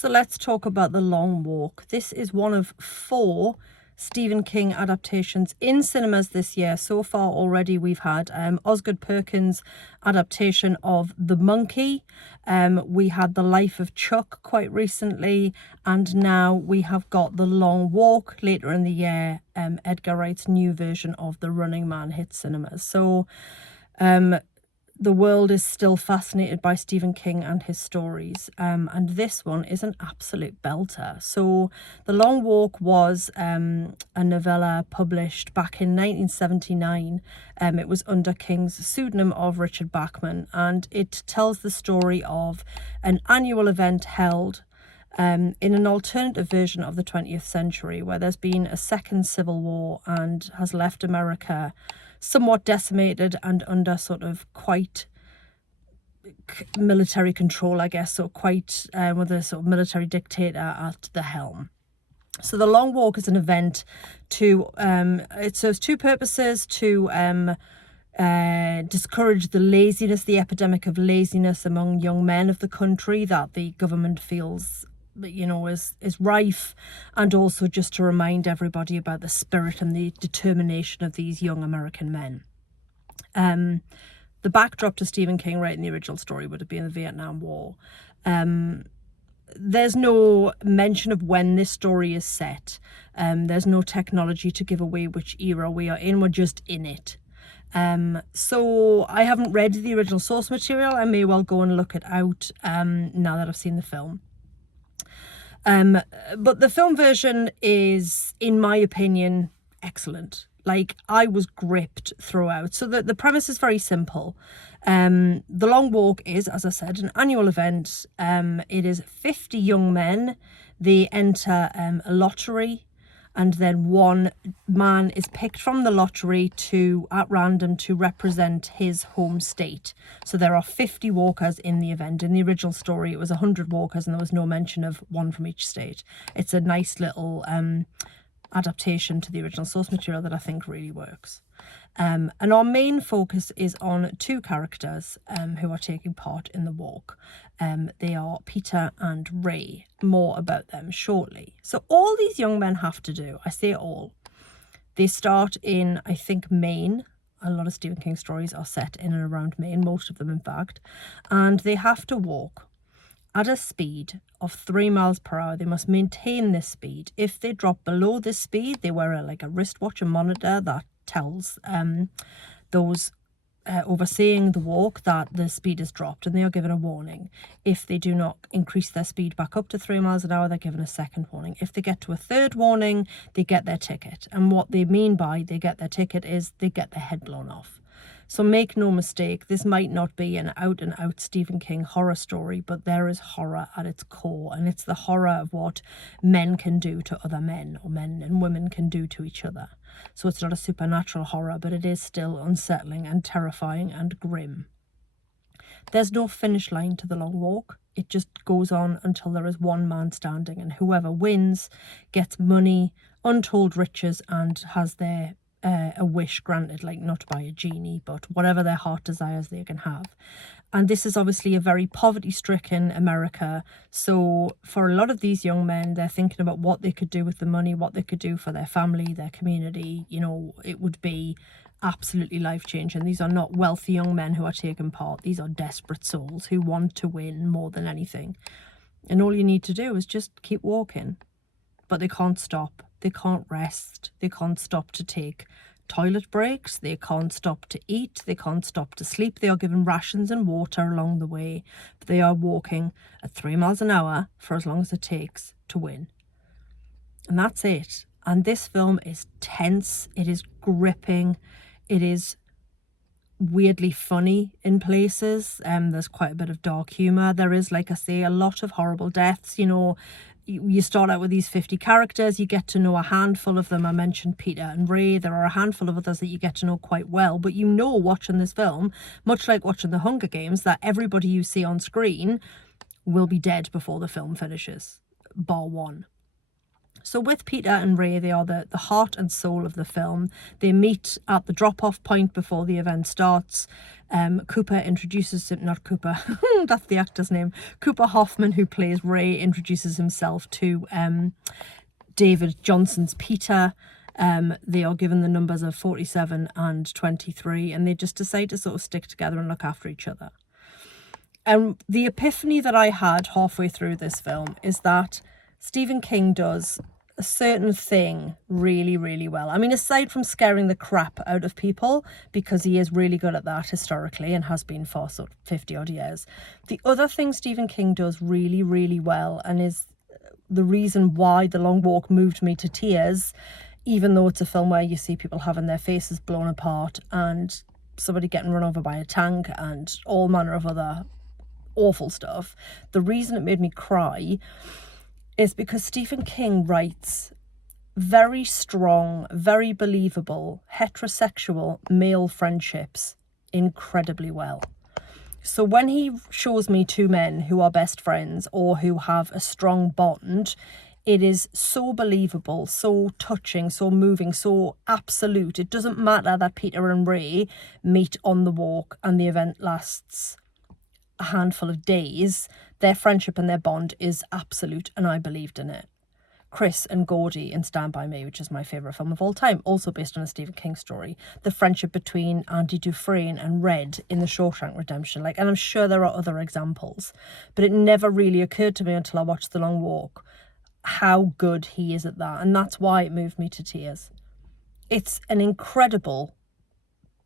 So let's talk about The Long Walk. This is one of 4 Stephen King adaptations in cinemas this year. So far already we've had Osgood Perkins' adaptation of The Monkey. We had The Life of Chuck quite recently, and now we have got The Long Walk later in the year. Edgar Wright's new version of The Running Man hit cinemas. So the world is still fascinated by Stephen King and his stories, and this one is an absolute belter. So The Long Walk was a novella published back in 1979. It was under King's pseudonym of Richard Bachman, and it tells the story of an annual event held in an alternative version of the 20th century, where there's been a second civil war and has left America somewhat decimated and under sort of quite military control, I guess, so quite with a sort of military dictator at the helm. So The Long Walk is an event to it serves 2 purposes: to discourage the laziness, the epidemic of laziness among young men of the country that the government feels, you know, is rife, and also just to remind everybody about the spirit and the determination of these young American men. The backdrop to Stephen King writing the original story would have been the Vietnam War. There's no mention of when this story is set. There's no technology to give away which era we are in. We're just in it. So I haven't read the original source material. I may well go and look it out now that I've seen the film. But the film version is, in my opinion, excellent. Like, I was gripped throughout. So the premise is very simple. The Long Walk is, as I said, an annual event. It is 50 young men. They enter a lottery, and then one man is picked from the lottery at random to represent his home state. So there are 50 walkers in the event. In the original story, it was 100 walkers, and there was no mention of one from each state. It's a nice little adaptation to the original source material that I think really works. And our main focus is on 2 characters who are taking part in the walk. They are Peter and Ray. More about them shortly. So all these young men have to do, I say all, they start in, I think, Maine. A lot of Stephen King stories are set in and around Maine, most of them in fact, and they have to walk at a speed of 3 miles per hour. They must maintain this speed. If they drop below this speed, they wear a wristwatch and monitor that tells those overseeing the walk that the speed is dropped, and they are given a warning. If they do not increase their speed back up to 3 miles an hour, they're given a second warning. If they get to a third warning, they get their ticket. And what they mean by they get their ticket is they get their head blown off. So make no mistake, this might not be an out-and-out Stephen King horror story, but there is horror at its core, and it's the horror of what men can do to other men, or men and women can do to each other. So it's not a supernatural horror, but it is still unsettling and terrifying and grim. There's no finish line to The Long Walk. It just goes on until there is one man standing, and whoever wins gets money, untold riches, and has their a wish granted, like not by a genie, but whatever their heart desires they can have. And this is obviously a very poverty-stricken America. So for a lot of these young men, they're thinking about what they could do with the money, what they could do for their family, their community. You know, it would be absolutely life-changing. These are not wealthy young men who are taking part. These are desperate souls who want to win more than anything. And all you need to do is just keep walking. But they can't stop. They can't rest. They can't stop to take toilet breaks. They can't stop to eat. They can't stop to sleep. They are given rations and water along the way. But they are walking at 3 miles an hour for as long as it takes to win. And that's it. And this film is tense. It is gripping. It is weirdly funny in places. There's quite a bit of dark humour. There is, like I say, a lot of horrible deaths. You know, you start out with these 50 characters, you get to know a handful of them. I mentioned Peter and Ray. There are a handful of others that you get to know quite well, but you know, watching this film, much like watching The Hunger Games, that everybody you see on screen will be dead before the film finishes, bar one. So with Peter and Ray, they are the heart and soul of the film. They meet at the drop-off point before the event starts. Cooper introduces him, not Cooper, that's the actor's name. Cooper Hoffman, who plays Ray, introduces himself to David Jonsson's Peter. They are given the numbers of 47 and 23, and they just decide to sort of stick together and look after each other. And the epiphany that I had halfway through this film is that Stephen King does a certain thing really, really well. I mean, aside from scaring the crap out of people, because he is really good at that historically and has been for sort of 50 odd years, the other thing Stephen King does really, really well, and is the reason why The Long Walk moved me to tears, even though it's a film where you see people having their faces blown apart and somebody getting run over by a tank and all manner of other awful stuff, the reason it made me cry is because Stephen King writes very strong, very believable, heterosexual male friendships incredibly well. So when he shows me two men who are best friends or who have a strong bond, it is so believable, so touching, so moving, so absolute. It doesn't matter that Peter and Ray meet on the walk and the event lasts a handful of days. Their friendship and their bond is absolute, and I believed in it. Chris and Gordy in Stand By Me, which is my favourite film of all time, also based on a Stephen King story. The friendship between Andy Dufresne and Red in The Shawshank Redemption. And I'm sure there are other examples, but it never really occurred to me until I watched The Long Walk how good he is at that, and that's why it moved me to tears. It's an incredible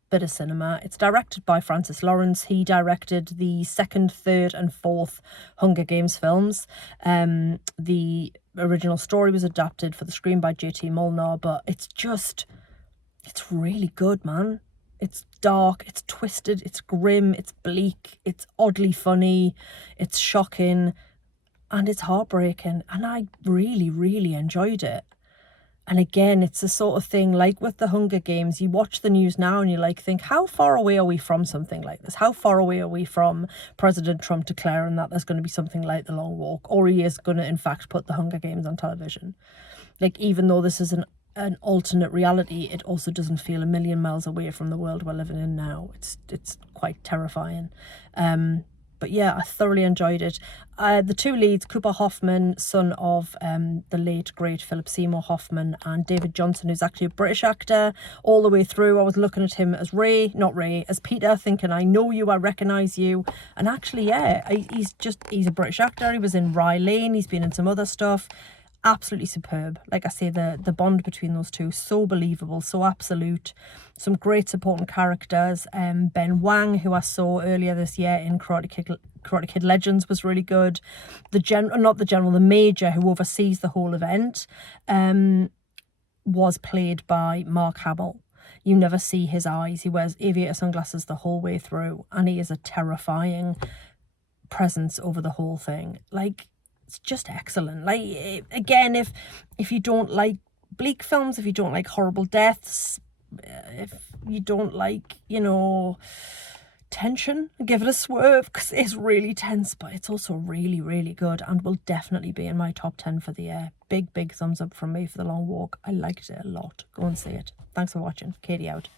bit of cinema. It's directed by Francis Lawrence. He directed the second, third and fourth Hunger Games films. The original story was adapted for the screen by J.T. Molnar, but it's really good, man. It's dark, it's twisted, it's grim, it's bleak, it's oddly funny, it's shocking, and it's heartbreaking, and I really, really enjoyed it. And again, it's the sort of thing, like with the Hunger Games, you watch the news now and you think, how far away are we from something like this? How far away are we from President Trump declaring that there's going to be something like The Long Walk, or he is going to, in fact, put the Hunger Games on television? Even though this is an alternate reality, it also doesn't feel a million miles away from the world we're living in now. It's quite terrifying. But yeah, I thoroughly enjoyed it. The two leads, Cooper Hoffman, son of the late, great Philip Seymour Hoffman, and David Jonsson, who's actually a British actor. All the way through, I was looking at him as as Peter, thinking, I know you, I recognise you. And actually, yeah, he's a British actor. He was in Rye Lane, he's been in some other stuff. Absolutely superb. Like I say, the bond between those two, so believable, so absolute. Some great supporting characters. Ben Wang, who I saw earlier this year in Karate Kid Legends, was really good. The major who oversees the whole event was played by Mark Hamill. You never see his eyes. He wears aviator sunglasses the whole way through, and he is a terrifying presence over the whole thing. It's just excellent. Again, if you don't like bleak films, if you don't like horrible deaths, if you don't like, tension, give it a swerve, because it's really tense, but it's also really, really good, and will definitely be in my top 10 for the year. Big thumbs up from me for The Long Walk. I liked it a lot. Go and see it. Thanks for watching. Katie out.